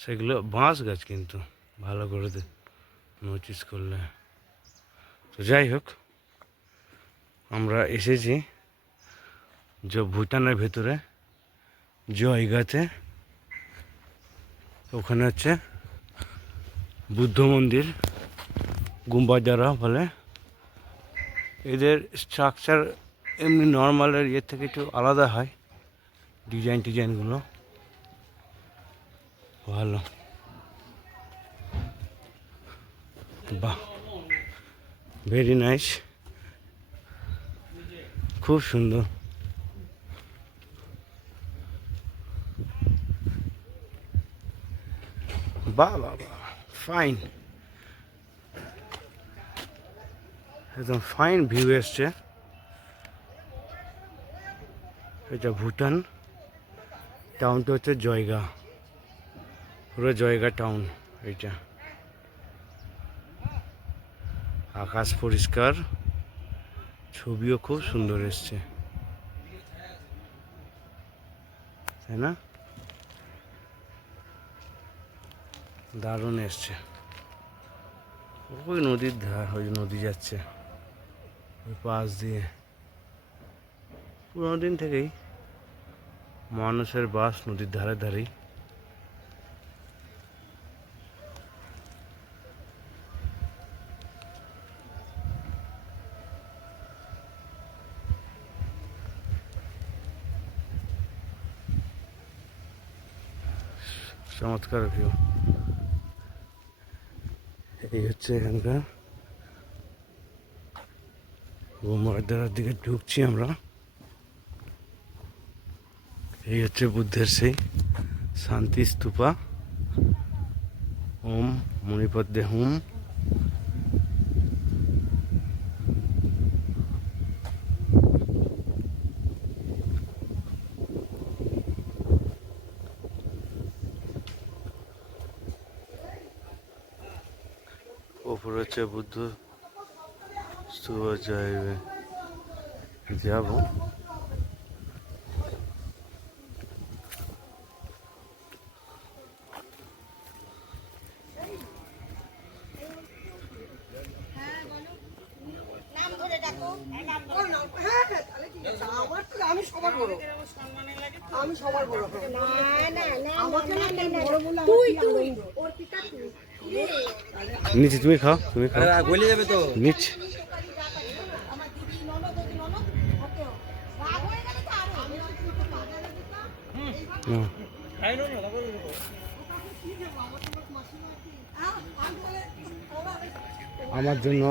সেগুলো বাঁশ গাছ কিন্তু, ভালো করে দে নোটিস করলে। তো যাই হোক, আমরা এসেছি যে ভুটানের ভেতরে, জয়গাতে। ওখানে হচ্ছে বুদ্ধ মন্দির, গুম্বাজারা বলে। এদের স্ট্রাকচার এমনি নর্মালের ইয়ের থেকে একটু আলাদা হয় ডিজাইন টিজাইনগুলো ভালো। বাহ ভেরি নাইস খুব সুন্দর। বাহ বাহ ফাইন একদম ফাইন ভিউ এসছে। এটা ভুটান। টাউনটা হচ্ছে জয়গা পুরো জয়গা টাউন এইটা। আকাশ পরিষ্কার, ছবিও খুব সুন্দর এসছে। তাই না? দারুণ এসছে। ওই নদীর ধার, ওই নদী যাচ্ছে। ওই পাশ দিয়ে। পুরোনো দিন থেকেই মানুষের বাস নদীর ধারে ধারেই। চমৎকার ভিউ এই হচ্ছে এখানকার গোমরার দিকে ঢুকছি আমরা। এই হচ্ছে বুদ্ধের সেই শান্তি স্তূপা। ওম মণিপদ্মে হুম। ওপরে হচ্ছে বুদ্ধ। যাইবে যাব। নাম ধরে ডাকো। ওর নাম হ্যাঁ হ্যাঁ তাহলে ঠিক আছে। আমি সবার বড়। আমি সবার বড়। নিচে তুমি খাও তুমি খাও। গলে যাবে তো। নিচে। আমার দিদি ননদ ওই ননদ ওকে রাগ হয়ে গেলে তো আরও আমি বাজারে দিতাম হুম। আমার জন্য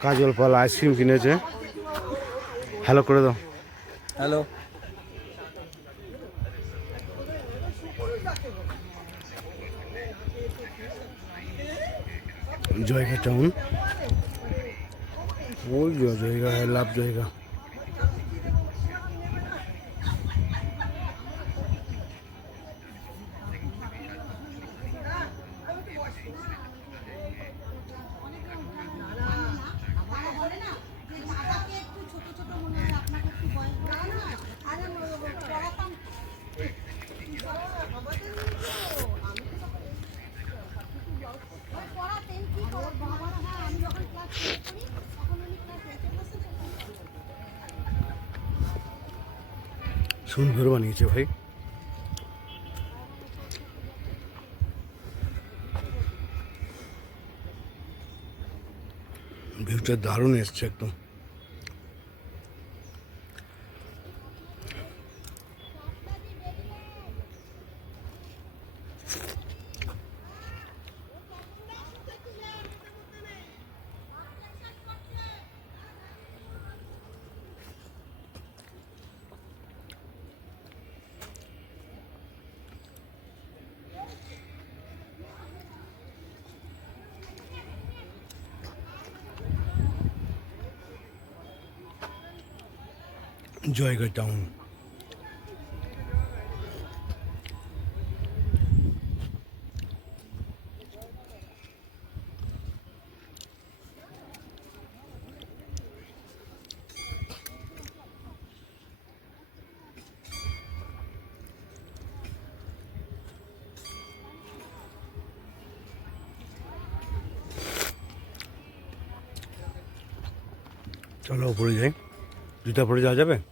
কাজল পাল আইসক্রিম কিনেছে। হ্যালো করে দাও। হ্যালো জয়গা টাউন ওই যে জয়গা লাভ জয়গা সুন্দর বানিয়েছে ভাই। ভিউটা দারুণ এসছে একদম। জয়গড় টাউন চলো উপরে যাই। জুতা পরে যাওয়া যাবে?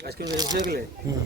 আজকে মেসেজ হয়ে গেলে হুম